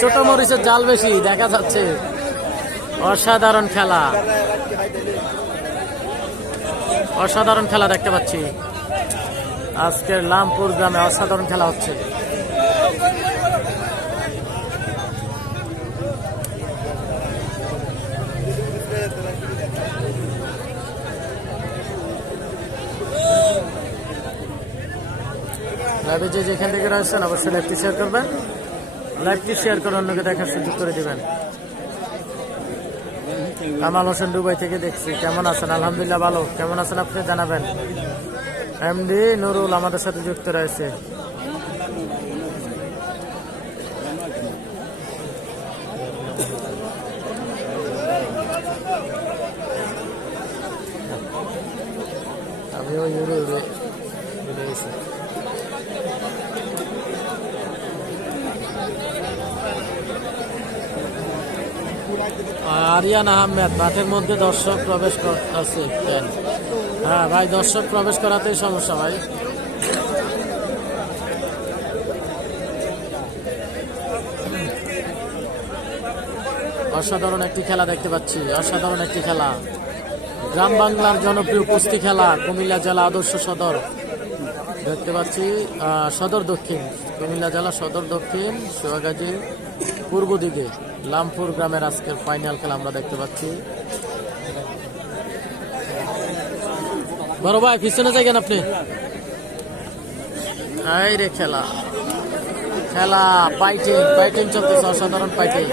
ছোট মরিচের জাল বেশি দেখা যাচ্ছে। অসাধারণ খেলা, অসাধারণ খেলা দেখতে পাচ্ছি আজকের লামপুর গ্রামে। অসাধারণ খেলা হচ্ছে। লাইভে যে যেখান থেকে রয়েছেন অবশ্যই লাইভটি শেয়ার করবেন। লাইভটি শেয়ার করে অন্যকে দেখার সুযোগ করে দিবেন। কামাল হোসেন দুবাই থেকে দেখছি। কেমন আছেন? আলহামদুলিল্লাহ ভালো। কেমন আছেন আপনি জানাবেন। এমডি নুরুল আমাদের সাথে যুক্ত রয়েছে। আমিও উড়ে উড়ে গেছি। আরিয়ান আহমেদ মাঠের মধ্যে দর্শক প্রবেশ করতেছে কেন? হ্যাঁ ভাই, দর্শক প্রবেশ করাতেই সমস্যা ভাই। অসাধারণ একটি খেলা দেখতে পাচ্ছি। অসাধারণ একটি খেলা, গ্রাম বাংলার জনপ্রিয় কুস্তি খেলা। কুমিল্লা জেলা আদর্শ সদর দেখতে পাচ্ছি। সদর দক্ষিণ, কুমিল্লা জেলা সদর দক্ষিণ সোয়াগাজী পূর্ব দিকে লামপুর গ্রামের আজকের ফাইনাল খেলা আমরা দেখতে পাচ্ছি। বড় ভাই পিছনে যাইবেন আপনি। এই রে খেলা, খেলা ফাইটিং, ফাইটিং চলতেছে। অসাধারণ ফাইটিং,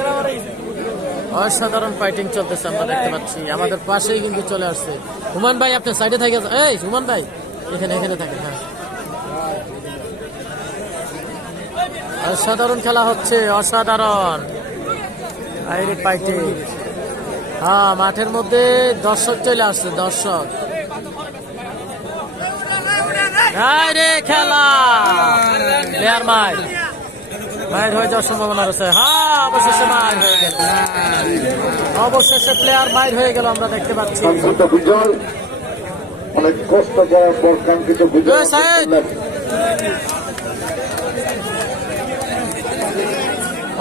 অসাধারণ ফাইটিং চলতেছে আমরা দেখতে পাচ্ছি। আমাদের পাশেই কিন্তু চলে আসছে। হুমান ভাই আপনি সাইডে থাকে। এই হুমান ভাই এখানে এখানে থাকেন। হ্যাঁ, অসাধারণ খেলা হচ্ছে, অসাধারণ। আইরে ফাইটিং। হ্যাঁ, মাঠের মধ্যে দর্শক চলে আসছে। দর্শক আইরে খেলা, প্লেয়ার মাইর মাইর হয়ে যাওয়ার সম্ভাবনা রয়েছে। হ্যাঁ, অবশেষে মাইর হয়ে গেল। অবশেষে প্লেয়ার মাইর হয়ে গেল আমরা দেখতে পাচ্ছি। অনেক কষ্ট করার পর কাঙ্ক্ষিত বিজয়।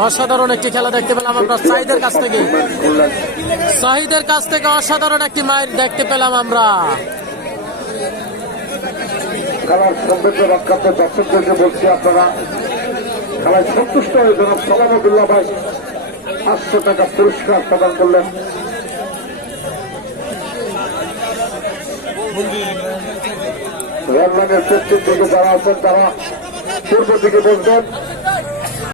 অসাধারণ একটি খেলা দেখতে পেলাম আমরা সাহিদের কাছ থেকে। সাহিদের কাছ থেকে অসাধারণ একটি মাইর দেখতে পেলাম আমরা। খেলার সৌন্দর্য রক্ষার্থে দর্শকদেরকে বলছি, আপনারা খেলায় সন্তুষ্ট হয়ে জনাব সালামতুল্লাহ ভাই 500 টাকা পুরস্কার প্রদান করলেন। রেল লাইনের পশ্চিম দিকে যারা আছেন তারা পূর্ব দিকে বসবেন।